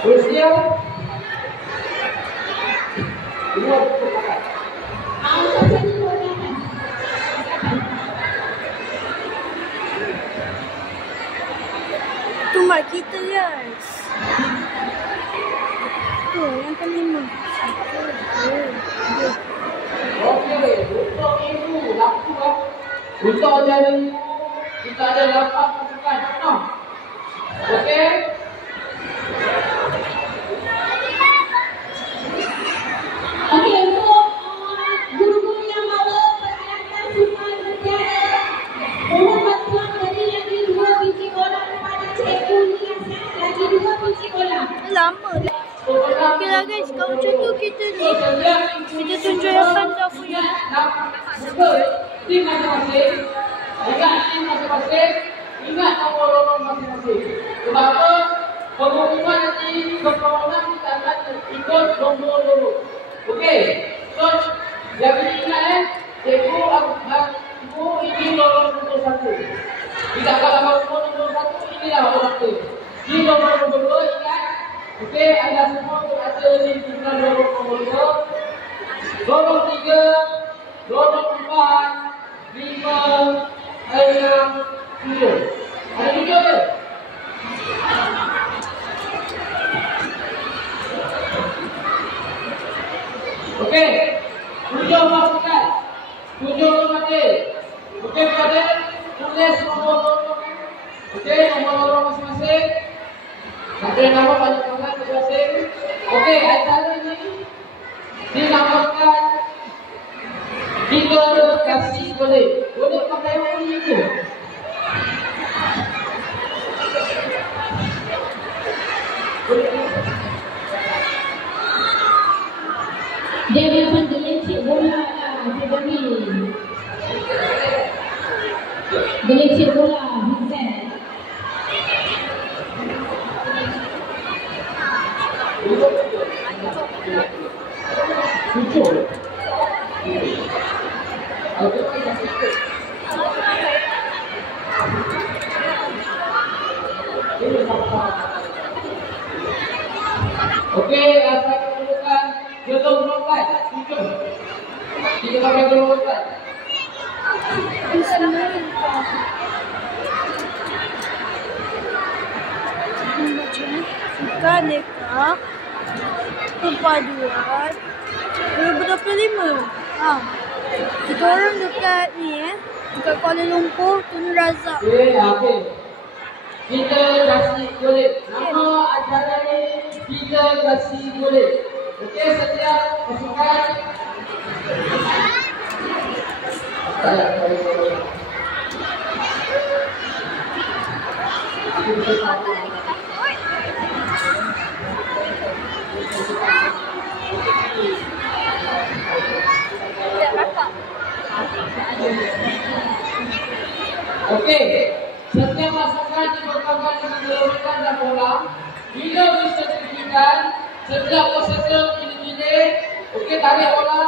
Usia 20 tahun. Tu mak kita, guys. Tu yang kelima. Okey, untuk ibu laku lah. Untuk ajaran kita ada 8 pasukan. Okey. Okey, untuk guru-guru yang bawa peralatan simpan negara, mohon bantuan dari lagi 2 biji bola kepada cikgu ni yang siap lagi 2 biji bola. Lama dah. Okey lah guys, kalau macam tu kita ni kita tunjuk yang pandai punya. Tim masing-masing. Ingat tim masing-masing. Ingat nombor-nombor masing-masing. Kenapa? Pengumuman nanti berkawanan kita akan ikut nombor-nombor. Okey. So, yang ini ingat cikgu ibu ini nombor 1. Tidak kalau nombor 1 inilah nombor 1. Di nombor 2 ingat. Okey, anda semua berada di nombor 2. Nombor 3, nombor 4, 5, 6, 7. Ada 7 ke? Okey, 7 pasukan. 7 mati. Okey, pada tulis nombor-nombor. Okey, nombor-nombor masing-masing. Ada nama banyak orang masing-masing. Okey, acara ini dinamakan kita kasih boleh. Boleh pakai apa itu? Dia memang gelincir bola lah, dia beri. Gelincir bola, Vincent. Okey, saya perlukan gelung lompat. Tujuh. Kita pakai gelung lompat. Suka neka perpaduan 2025. Kita orang dekat ni dekat Kuala Lumpur, Tun Razak. Okey. Kita kasih boleh. Nama acara ni kita kasih boleh. Okey, setiap pasukan okey, setiap pasukan diberkawan dengan gelorkan dan bola. Bila disertifikan, setiap possession pilih-pilih. Okey, tarik bola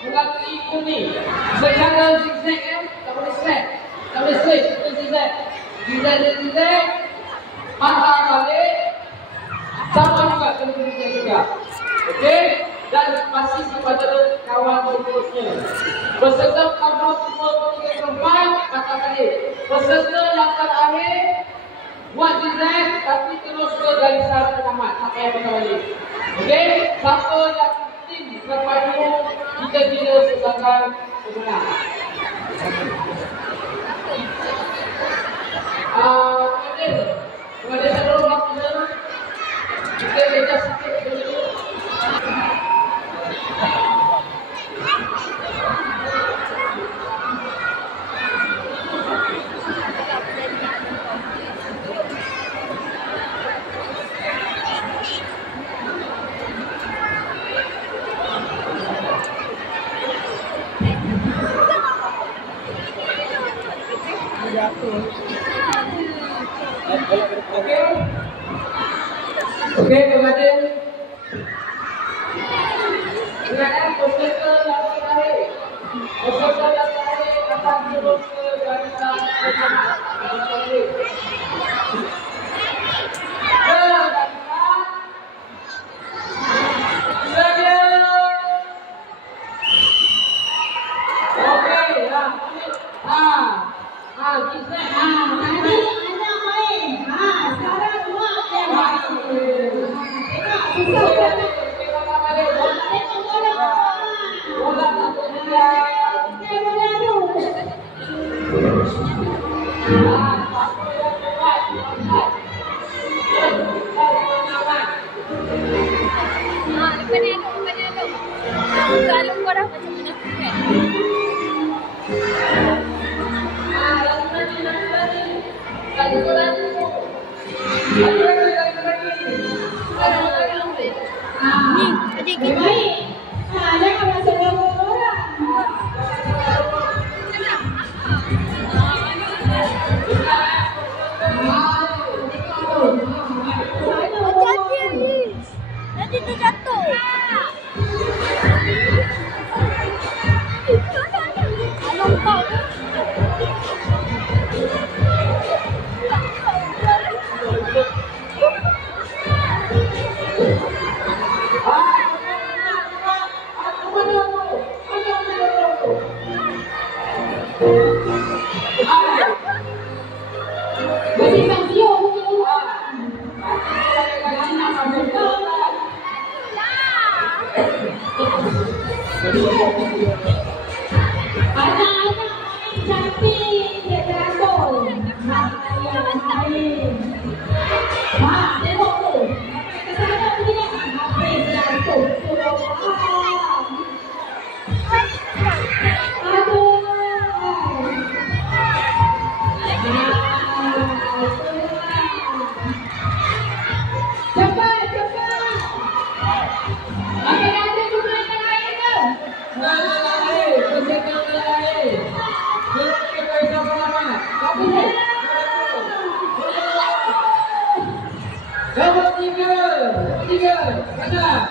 melalui kuning. Secara zigzag tak boleh snap. Tak boleh switch, kita zigzag. Zigzag. Patah balik. Sama juga kena zigzag juga. Okey, dan masih kepada kawan berikutnya. Peserta kawan semua bertiga tempat, patah balik. Peserta yang terakhir buat zigzag tapi terus ke garisan tamat, tak payah patah balik. Okey, siapa yang tim terpadu kita kira sebagai pemenang. Kepada seluruh waktunya kita baca sikit dulu. Okey, kepada peserta yang terakhir. Peserta yang terakhir akan terus ke garisan pemenang. Kalau korang macam mana kan? Ni, adik kita. Baik. Jangan masuk dalam orang. Hati-hati Ais. Nanti terjatuh. Lompat. Anak-anak cantik, dia teratur. Tengok tu. Kesana tidak. Apa yang jatuh? Cepat, cepat. Ada juga yang lain ke? Nombor 3, mana? 3.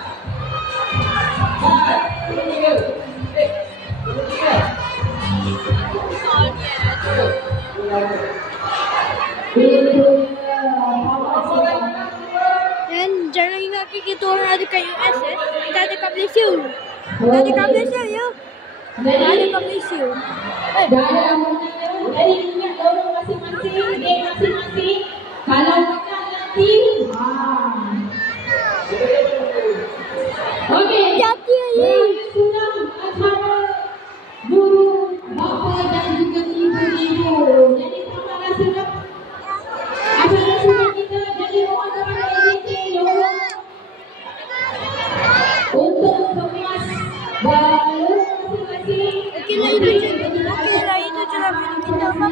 Dan jangan ingat kita orang ada kat US kita ada kat Malaysia. Kita ada kat Malaysia ya. Kita ada kat Malaysia. Jadi ingat dorong masing-masing, dia masing-masing. Kalau menang nanti. Okey. Hati-hati Ais. Sudah acara guru, bapa dan juga ibu-ibu. Jadi terima kasih acara sudah kita jadi mohon izin dorong untuk kemas baru masing-masing. Okeylah itu je. Okeylah itu je lah video kita.